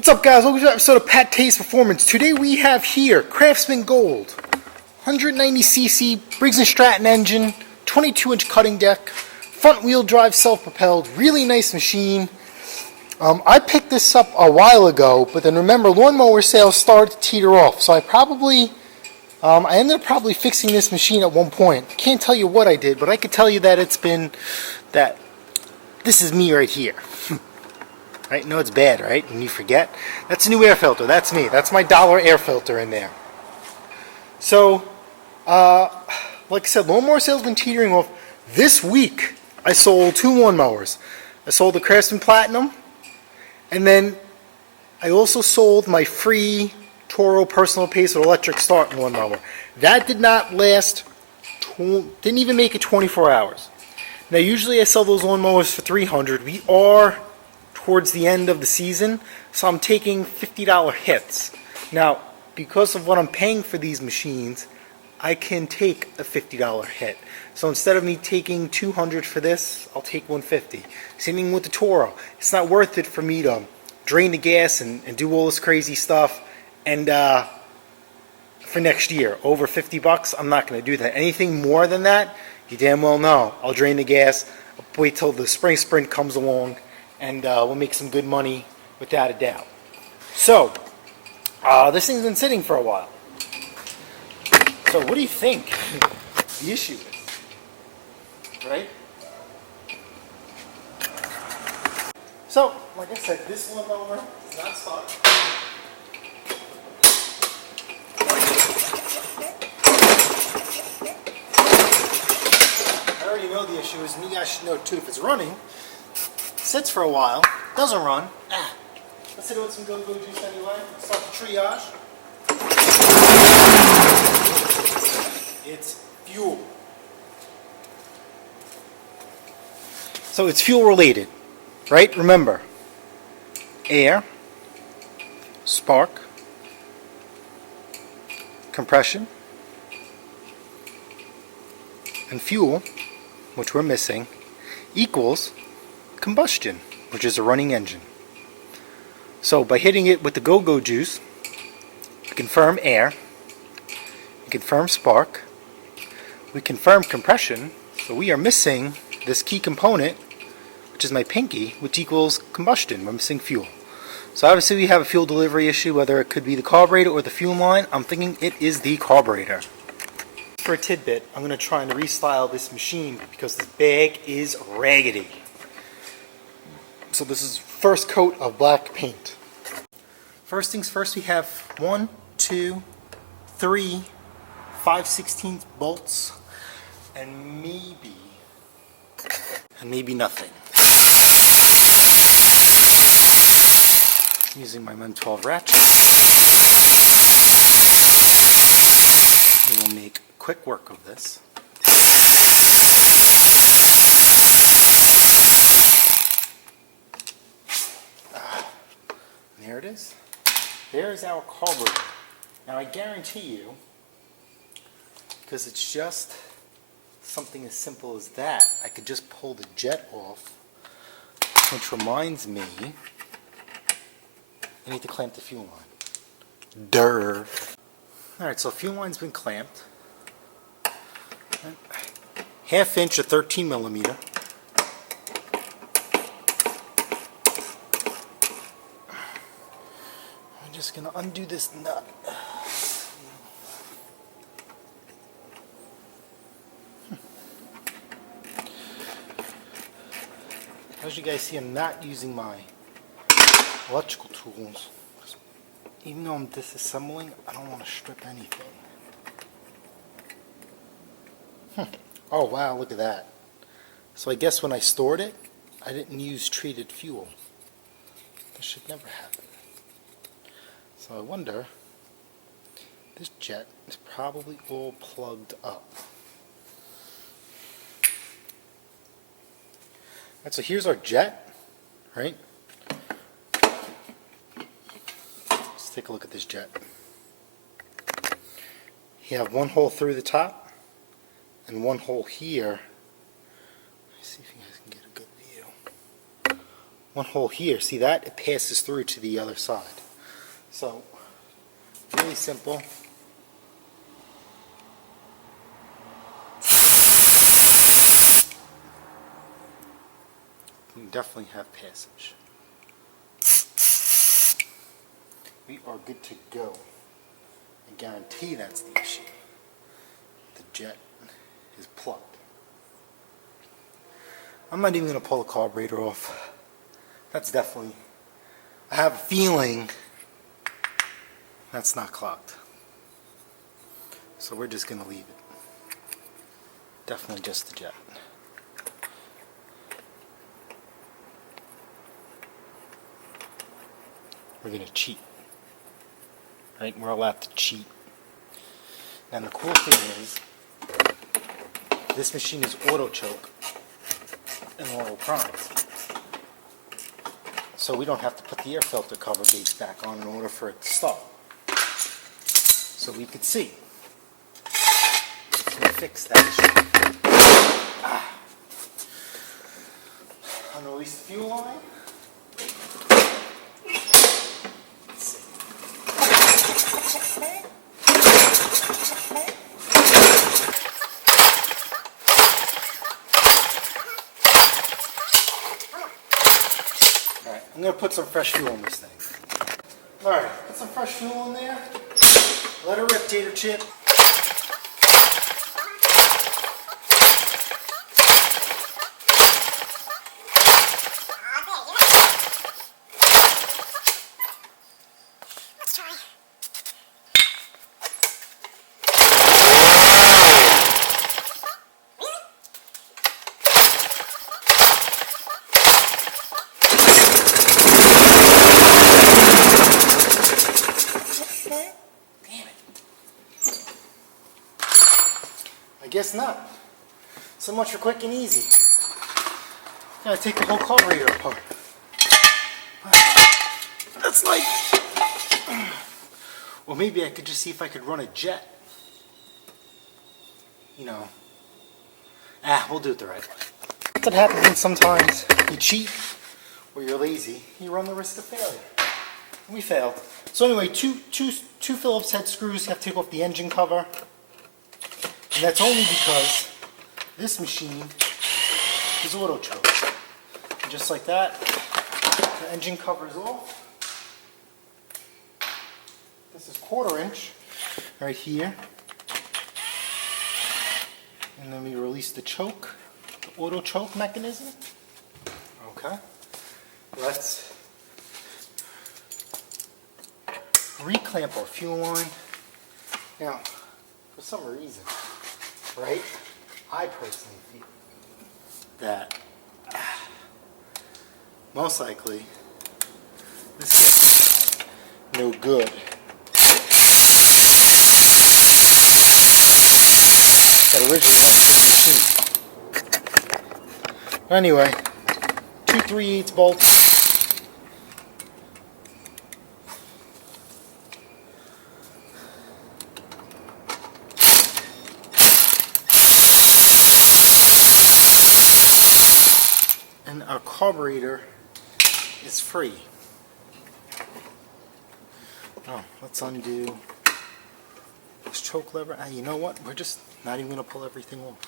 What's up, guys? Welcome to another episode of PATTAY'S Performance. Today we have here Craftsman Gold, 190cc Briggs & Stratton engine, 22-inch cutting deck, front wheel drive, self-propelled, really nice machine. I picked this up a while ago, but then remember, lawnmower sales started to teeter off, so I ended up probably fixing this machine at one point. I can't tell you what I did, but I could tell you that this is me right here. Right? No, it's bad, right? And you forget. That's a new air filter. That's me. That's my dollar air filter in there. So, like I said, lawnmower sales been teetering off. This week, I sold 2 lawnmowers. I sold the Craftsman Platinum, and then I also sold my free Toro personal pace with electric start lawnmower. That did not last, didn't even make it 24 hours. Now, usually I sell those lawnmowers for $300. We are towards the end of the season, so I'm taking $50 hits. Now, because of what I'm paying for these machines, I can take a $50 hit. So instead of me taking $200 for this, I'll take $150. Same thing with the Toro. It's not worth it for me to drain the gas and do all this crazy stuff. And for next year, over $50, I'm not going to do that. Anything more than that, you damn well know. I'll drain the gas, I'll wait till the spring sprint comes along, and we'll make some good money without a doubt. So, this thing's been sitting for a while. So what do you think the issue is? Right? So, like I said, this lawnmower is not stuck. I already know the issue is, and you guys should know too, if it's running, sits for a while, doesn't run. Let's hit it with some go-go juice anyway. Start the triage. It's fuel. So it's fuel related, right? Remember, air, spark, compression, and fuel, which we're missing, equals combustion, which is a running engine. So by hitting it with the go-go juice, we confirm air, we confirm spark, we confirm compression, so we are missing this key component, which is my pinky, which equals combustion. We're missing fuel. So obviously we have a fuel delivery issue, whether it could be the carburetor or the fuel line. I'm thinking it is the carburetor. For a tidbit, I'm going to try and restyle this machine because this bag is raggedy. So this is first coat of black paint. First things first, we have 1, 2, 3 5/16 bolts and maybe nothing. Using my Men 12 ratchet, we will make quick work of this. There it is. There is our carburetor. Now I guarantee you, because it's just something as simple as that, I could just pull the jet off, which reminds me, I need to clamp the fuel line. Durr. Alright, so fuel line's been clamped. 1/2 inch or 13 millimeter. I'm just going to undo this nut. As you guys see, I'm not using my electrical tools. Even though I'm disassembling, I don't want to strip anything. Oh wow, look at that. So I guess when I stored it, I didn't use treated fuel. This should never happen. So I wonder, this jet is probably all plugged up. Alright, so here's our jet, right? Let's take a look at this jet. You have one hole through the top and one hole here. Let's see if you guys can get a good view. one hole here. See that? It passes through to the other side. So, really simple. You definitely have passage. We are good to go. I guarantee that's the issue. The jet is plugged. I'm not even going to pull the carburetor off. That's definitely, I have a feeling that's not clogged. So we're just going to leave it. Definitely just the jet. We're going to cheat. Right? We're allowed to cheat. And the cool thing is, this machine is auto choke and auto primes. So we don't have to put the air filter cover base back on in order for it to start. So we could see. Let's fix that issue. Unrelease the fuel line. I'm going to put some fresh fuel in this thing. Alright, put some fresh fuel in there. Let it rip, tater chip. Let's try. I guess not. So much for quick and easy. Gotta take the whole carburetor apart. That's like... Well, maybe I could just see if I could run a jet. You know. We'll do it the right way. That's what happens when sometimes you cheat or you're lazy. You run the risk of failure. And we failed. So anyway, two Phillips head screws. You have to take off the engine cover. And that's only because this machine is auto choke. And just like that, the engine cover is off. This is 1/4 inch right here. And then we release the choke, the auto choke mechanism. Okay. Let's reclamp our fuel line. Now, for some reason, right, I personally feel that most likely this is no good. That originally went into the machine. But anyway, 2 3/8 bolts. And our carburetor is free. Oh, let's undo this choke lever. You know what? We're just not even going to pull everything off.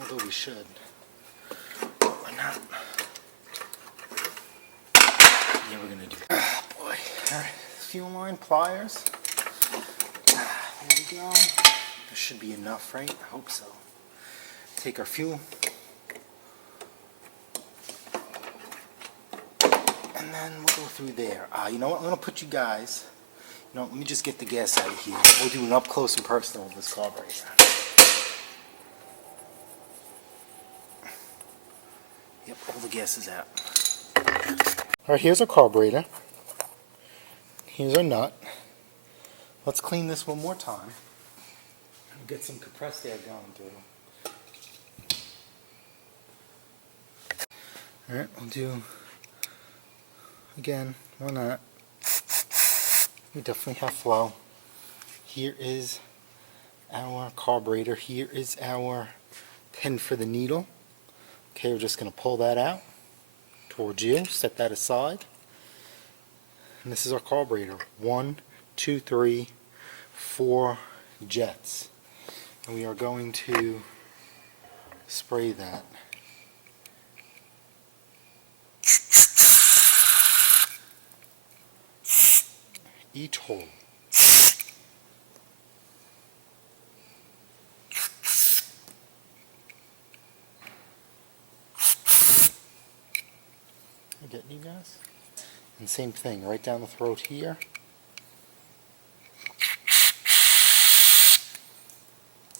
Although we should. But we're not. Yeah, we're going to do it. Oh boy. Alright, fuel line, pliers. There we go. This should be enough, right? I hope so. Take our fuel. And then we'll go through there. You know what? I'm going to put you guys, let me just get the gas out of here. We'll do an up close and personal with this carburetor. Yep, all the gas is out. Alright, here's our carburetor. Here's our nut. Let's clean this one more time. We'll get some compressed air going through. Alright, we'll do... Again, why not? We definitely have flow. Here is our carburetor. Here is our pin for the needle. Okay, we're just going to pull that out towards you, set that aside. And this is our carburetor. 1, 2, 3, 4 jets. And we are going to spray that. Each hole. You getting you guys? And same thing, right down the throat here.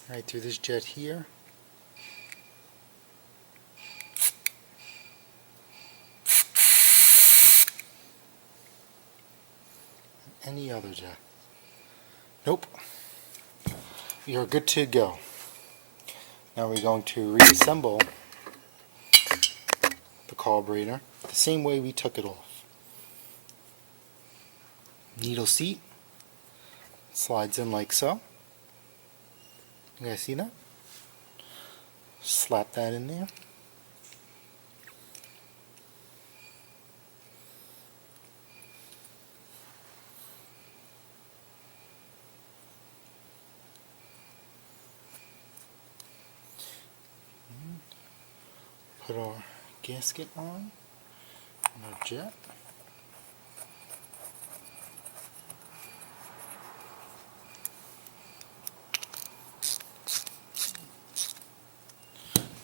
Right through this jet here. Any other jet. Nope. You're good to go. Now we're going to reassemble the carburetor the same way we took it off. Needle seat slides in like so. You guys see that? Slap that in there. Put our gasket on and our jet.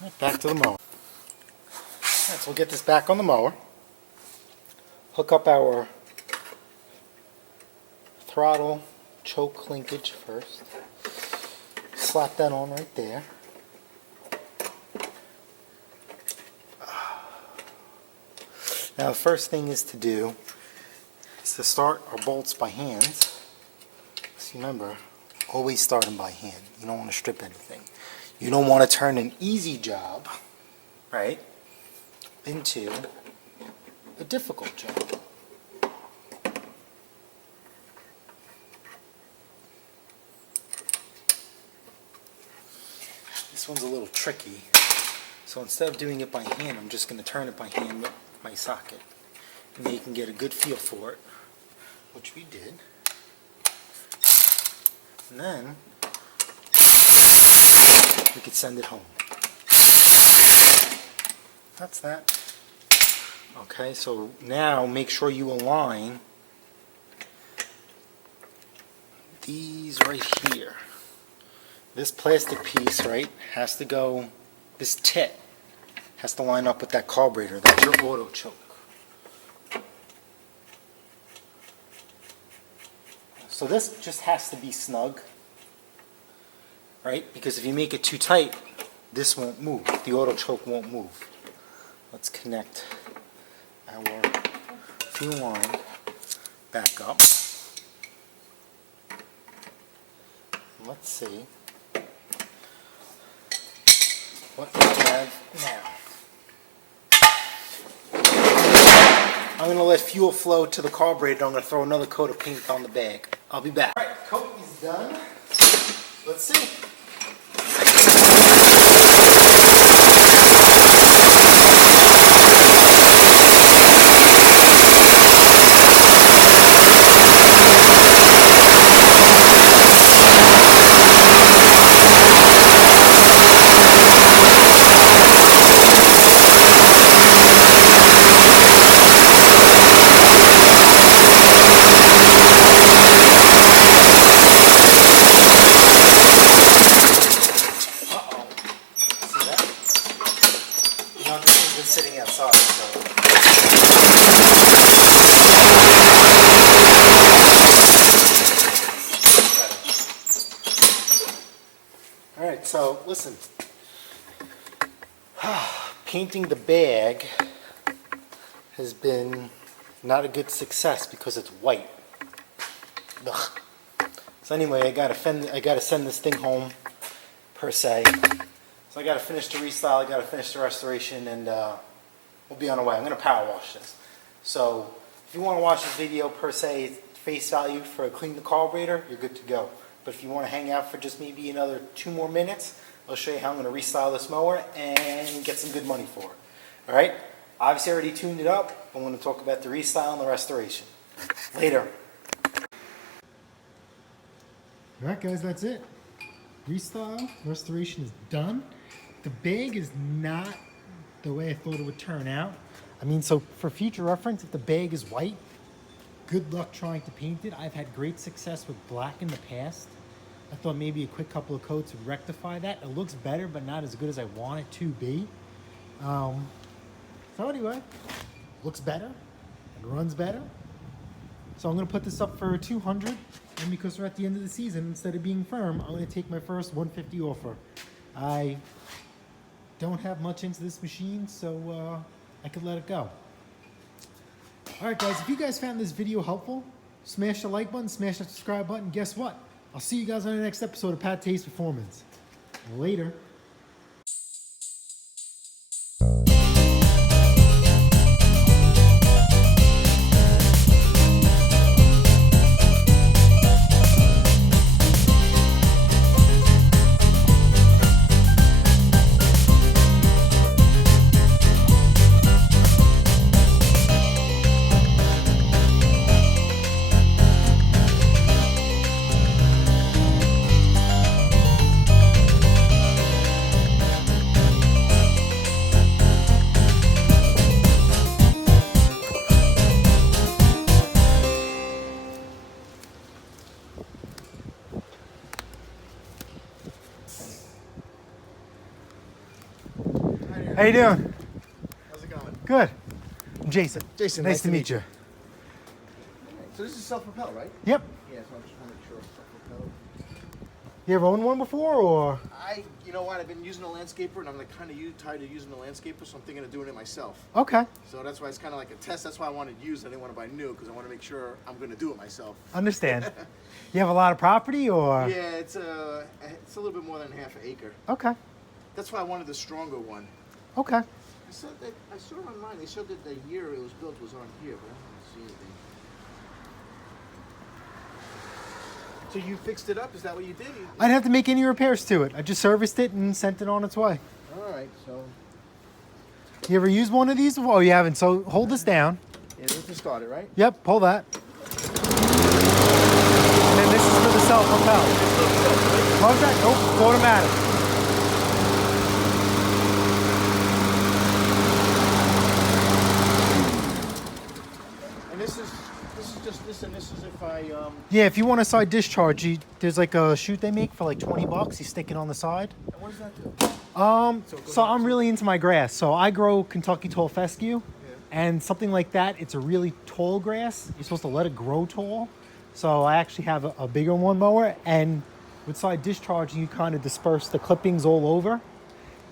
Right, back to the mower. Alright, so we'll get this back on the mower. Hook up our throttle choke linkage first. Slap that on right there. Now the first thing is to start our bolts by hand. So remember, always start them by hand. You don't want to strip anything. You don't want to turn an easy job, right, into a difficult job. This one's a little tricky. So instead of doing it by hand, I'm just going to turn it by hand with my socket. And then you can get a good feel for it, which we did. And then we could send it home. That's that. Okay, so now make sure you align these right here. This plastic piece, right, has to go, this tit has to line up with that carburetor. That's your auto choke. So this just has to be snug, right? Because if you make it too tight, this won't move. The auto choke won't move. Let's connect our fuel line back up. Let's see what we have now. I'm going to let fuel flow to the carburetor. I'm going to throw another coat of paint on the bag. I'll be back. Alright, coat is done. Let's see. Sitting outside, so. Alright, so listen. Painting the bag has been not a good success because it's white. Ugh. So anyway, I gotta send this thing home, per se. So I got to finish the restyle, I got to finish the restoration, and we'll be on the way. I'm going to power wash this. So if you want to watch this video per se, face value for cleaning the carburetor, you're good to go. But if you want to hang out for just maybe another 2 more minutes, I'll show you how I'm going to restyle this mower and get some good money for it. All right? Obviously, I already tuned it up. I'm going to talk about the restyle and the restoration. Later. All right, guys, that's it. Restyle, restoration is done. The bag is not the way I thought it would turn out. I mean, so for future reference, if the bag is white, good luck trying to paint it. I've had great success with black in the past. I thought maybe a quick couple of coats would rectify that. It looks better, but not as good as I want it to be. So anyway, looks better and runs better. So I'm gonna put this up for 200, and because we're at the end of the season, instead of being firm, I'm gonna take my first 150 offer. I don't have much into this machine, so I could let it go. All right, guys, if you guys found this video helpful, smash the like button, smash that subscribe button. Guess what? I'll see you guys on the next episode of PATTAY'S Performance. Later. How you doing? How's it going? Good. I'm Jason. Jason, nice to meet you. So this is self-propelled, right? Yep. Yeah, so I just want to make sure it's self-propelled. You ever owned one before, or? You know what, I've been using a landscaper, and I'm like kind of tired of using a landscaper, so I'm thinking of doing it myself. Okay. So that's why it's kind of like a test. That's why I wanted to use it. I didn't want to buy new, because I want to make sure I'm going to do it myself. Understand. You have a lot of property, or? Yeah, it's a little bit more than half an acre. Okay. That's why I wanted the stronger one. Okay. I saw online, they showed that the year it was built was on here, but I don't see anything. So you fixed it up? Is that what you did? I didn't have to make any repairs to it. I just serviced it and sent it on its way. All right, so You ever used one of these? Oh, you haven't. So hold this down. yeah, this is to start it, right? Yep, pull that. And then this is for the self-propelled. How's that? Nope, it's automatic. And this is just this, and this is if I Yeah, if you want a side discharge, there's like a chute they make for like $20. You stick it on the side. And what does that do? So I'm really into my grass. So I grow Kentucky tall fescue, and something like that, it's a really tall grass. You're supposed to let it grow tall. So I actually have a bigger one mower, and with side discharging, you kind of disperse the clippings all over.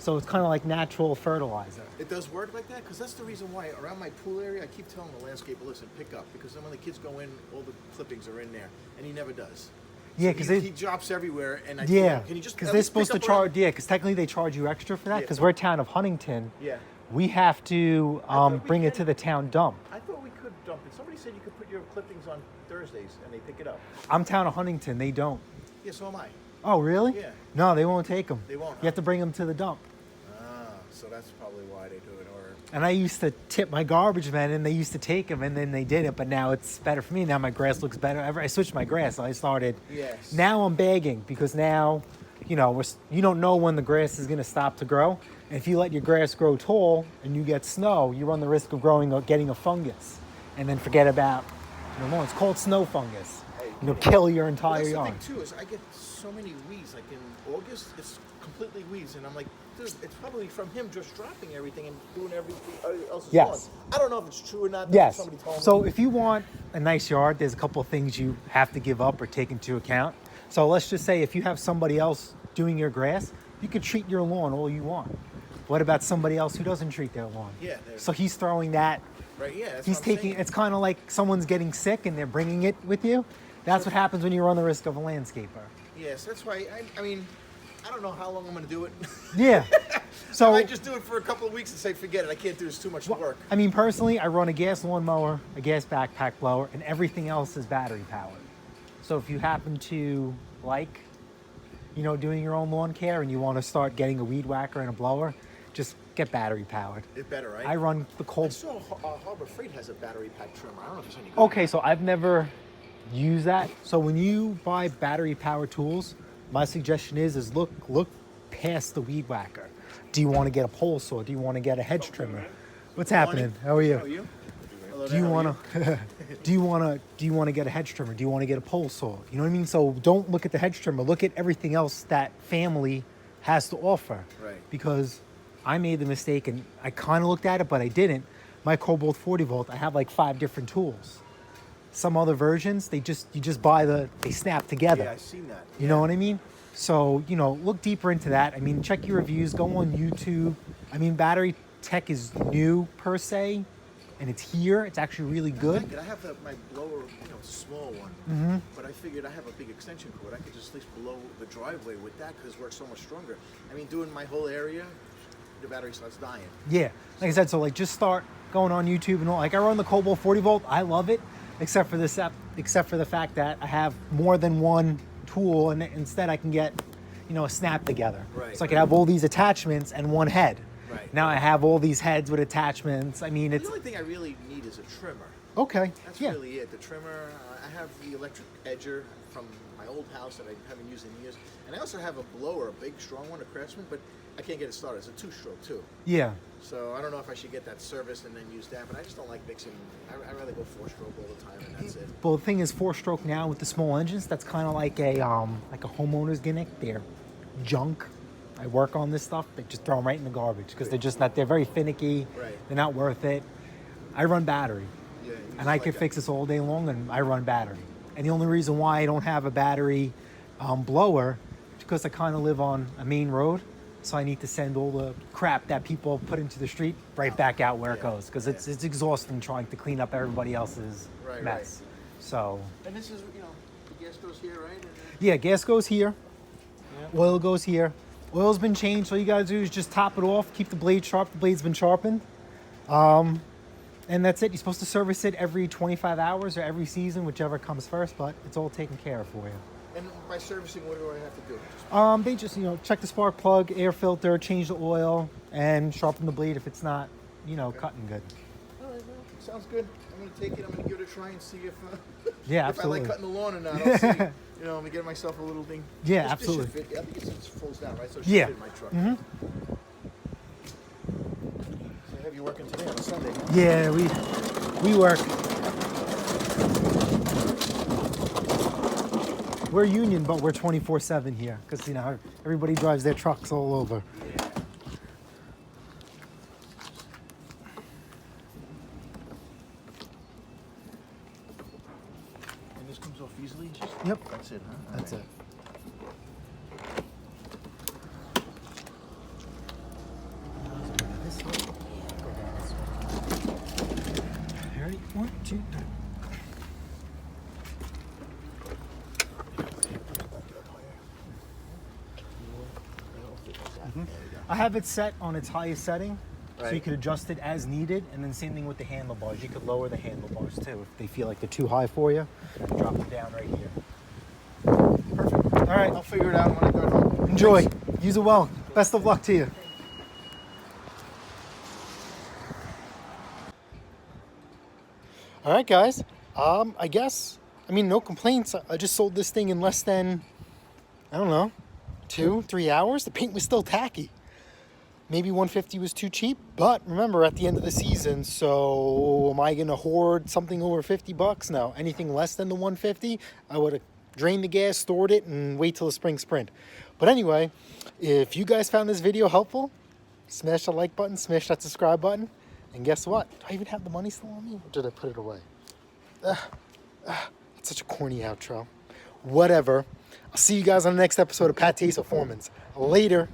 So it's kind of like natural fertilizer. It does work like that? Because that's the reason why around my pool area, I keep telling the landscaper, listen, pick up. Because then when the kids go in, all the clippings are in there. And he never does. Yeah, So because he drops everywhere. And I yeah, told him, can you just because at they're least supposed to pick up around-" charge. Yeah, because technically they charge you extra for that. Yeah. Because we're a town of Huntington. Yeah. We have to thought we bring it can. to the town dump. I thought we could dump it. Somebody said you could put your clippings on Thursdays and they pick it up. I'm town of Huntington. They don't. Yeah, so am I. Oh, really? Yeah. No, they won't take them. They won't, You have to bring them to the dump. So that's probably why they do it. Or And I used to tip my garbage men, and they used to take them, and then they did it. But now it's better for me. Now my grass looks better. I switched my grass. I started. Yes. Now I'm bagging because now, you don't know when the grass is going to stop to grow. And if you let your grass grow tall and you get snow, you run the risk of getting a fungus, and then forget about. It's called snow fungus. Kill your entire that's yard. the thing too is I get so many weeds. Like in August, it's completely weeds, and I'm like, dude, it's probably from him just dropping everything and doing everything else's Yes. lawn. I don't know if it's true or not. Yes. Somebody told me. So if you want a nice yard, there's a couple of things you have to give up or take into account. So let's just say if you have somebody else doing your grass, you can treat your lawn all you want. What about somebody else who doesn't treat their lawn? Yeah. So he's throwing that. Right. Yeah. That's He's what I'm taking. saying. It's kind of like someone's getting sick and they're bringing it with you. That's what happens when you run the risk of a landscaper. Yes. That's why. I mean, I don't know how long I'm going to do it. Yeah. So I might just do it for a couple of weeks and say, forget it. I can't do this. Too much work. I mean, personally, I run a gas lawnmower, a gas backpack blower, and everything else is battery powered. So if you happen to like, you know, doing your own lawn care and you want to start getting a weed whacker and a blower, just get battery powered. It's better, right? I run the I cold. saw Harbor Freight has a battery pack trimmer. I don't know if it's any good. Okay, so I've never used that. So when you buy battery powered tools, my suggestion is look past the weed whacker. Do you want to get a pole saw? Do you want to get a hedge trimmer? What's happening? How are you? How are you? Hello Do there, you how are want to do you want to get a hedge trimmer? Do you want to get a pole saw? You know what I mean? So don't look at the hedge trimmer. Look at everything else that family has to offer. Right. Because I made the mistake and I kind of looked at it, but I didn't. My Cobalt 40 volt, I have like 5 different tools. Some other versions, you just buy they snap together. Yeah, I've seen that. You know what I mean? So, you know, look deeper into that. I mean, check your reviews, go on YouTube. I mean, battery tech is new per se, and it's here. It's actually really good. I have my blower, small one, but I figured I have a big extension cord. I could just at least blow the driveway with that because it works so much stronger. I mean, doing my whole area, the battery starts dying. Yeah, like I said, so like just start going on YouTube and all. Like I run the Cobalt 40 volt. I love it, except for the fact that I have more than one tool, and instead I can get, a snap together. Right, so I can have all these attachments and one head. Right. Now I have all these heads with attachments. I mean, The only thing I really need is a trimmer. okay. That's Yeah. really it. The trimmer. I have the electric edger from my old house that I haven't used in years, and I also have a blower, a big, strong one, a Craftsman, but I can't get it started. It's a 2-stroke too. Yeah. So I don't know if I should get that serviced and then use that, but I just don't like mixing. I'd rather go 4-stroke all the time, and that's it. Well, the thing is, 4-stroke now with the small engines, that's kind of like a homeowner's gimmick. They're junk. I work on this stuff. They just throw them right in the garbage because they're just not. They're very finicky. Right. They're not worth it. I run battery, Yeah, and I could fix this all day long, and I run battery. And the only reason why I don't have a battery blower is because I kind of live on a main road, so I need to send all the crap that people put into the street right back out where it goes because it's exhausting trying to clean up everybody else's Right, mess. So And this is, the gas goes here, right? And then, yeah, gas goes here, oil goes here. Oil's been changed. All you gotta do is just top it off, keep the blade sharp. The blade's been sharpened, and that's it. You're supposed to service it every 25 hours or every season, whichever comes first. But it's all taken care of for you. and by servicing, what do I have to do? They just check the spark plug, air filter, change the oil, and sharpen the blade if it's not cutting good. All right, well, sounds good. I'm gonna take it. I'm gonna give it a try and see if Yeah, if absolutely. I like cutting the lawn or not. I'll see. I'm gonna get myself a little thing. Yeah, This absolutely. should fit. I think it folds down, right? So it should Yeah. fit in my truck. So I have you working today on a Sunday. Huh? Yeah, we work. We're union, but we're 24/7 here because everybody drives their trucks all over. And this comes off easily. Yep, That's it, huh? that's it. This way. Go down this way. All right, 1, 2, 3. I have it set on its highest setting, so you Right. can adjust it as needed, and then same thing with the handlebars. You could lower the handlebars too if they feel like they're too high for you. Drop them down right here. Perfect. All right, I'll figure it out when I go home. enjoy. Use it well. Best of luck to you. All right, guys. I guess, no complaints. I just sold this thing in less than, 2-3 hours. The paint was still tacky. Maybe 150 was too cheap, but remember, at the end of the season, so am I going to hoard something over $50? No, anything less than the 150, I would have drained the gas, stored it, and wait till the spring sprint. But anyway, if you guys found this video helpful, smash the like button, smash that subscribe button, and guess what? Do I even have the money still on me, or did I put it away? It's such a corny outro. Whatever. I'll see you guys on the next episode of PATTAY'S Performance. Later.